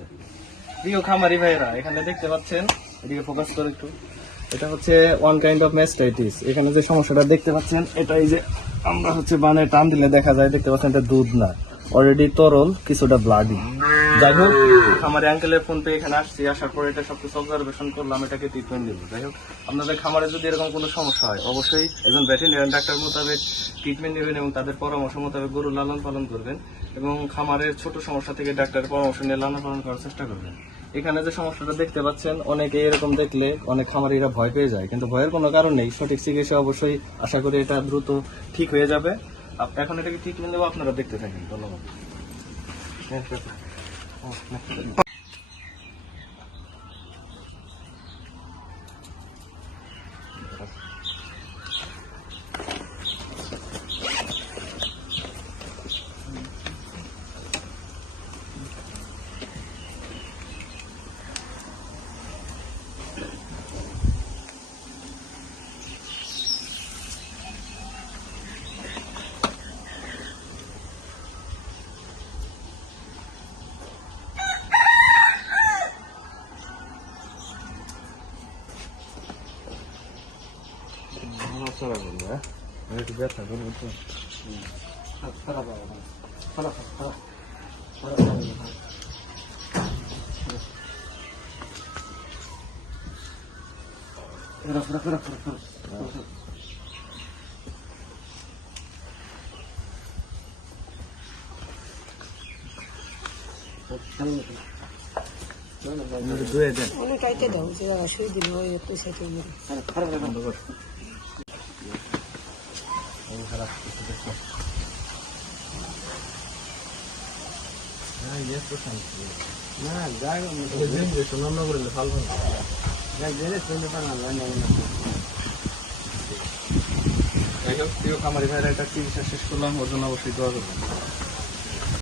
সমস্যা। প্রিয় খামারি ভাইরা, এখানে দেখতে পাচ্ছেন, এদিকে ফোকাস করে একটু, এটা হচ্ছে ওয়ান কাইন্ড অফ ম্যাস্টাইটিস। এখানে যে সমস্যাটা দেখতে পাচ্ছেন, এটা এই যে আমরা হচ্ছে বানে টান দিলে দেখা যায়, দেখতে পাচ্ছেন এটা দুধ না, অলরেডি তরল, কিছুটা ব্লাডি। যাই হোক, খামারি আঙ্কেলের ফোন পেয়ে এখানে আসছি, আসার পরে এটা সবকিছু অবজারভেশন করলাম, এটাকে ট্রিটমেন্ট দিব। যাই হোক, আপনাদের খামারে যদি এরকম কোনো সমস্যা হয়, অবশ্যই একজন ভেটেরিনারি ডাক্তার মোতাবেক ট্রিটমেন্ট নেবেন এবং তাদের পরামর্শ মোতাবেক গরু লালন পালন করবেন এবং খামারের ছোট সমস্যা থেকে ডাক্তারের পরামর্শ নিয়ে লালন পালন করার চেষ্টা করবেন। এখানে যে সমস্যাটা দেখতে পাচ্ছেন, অনেকে এরকম দেখলে অনেক খামারিরা ভয় পেয়ে যায়, কিন্তু ভয়ের কোনো কারণ নেই। সঠিক চিকিৎসা অবশ্যই, আশা করি এটা দ্রুত ঠিক হয়ে যাবে। এখন এটাকে ট্রিটমেন্ট দেবো, আপনারা দেখতে থাকেন। ধন্যবাদ। একটু ব্যথা করবো তো। কাইতে দাও যে শুই দিল ওই একটু সেটে না যাই সুনাম না করলে ভালো প্রিয় খামারি ভাইরা, এটা চিকিৎসা শেষ করলাম, ওর জন্য অবশ্যই দোয়া করবেন।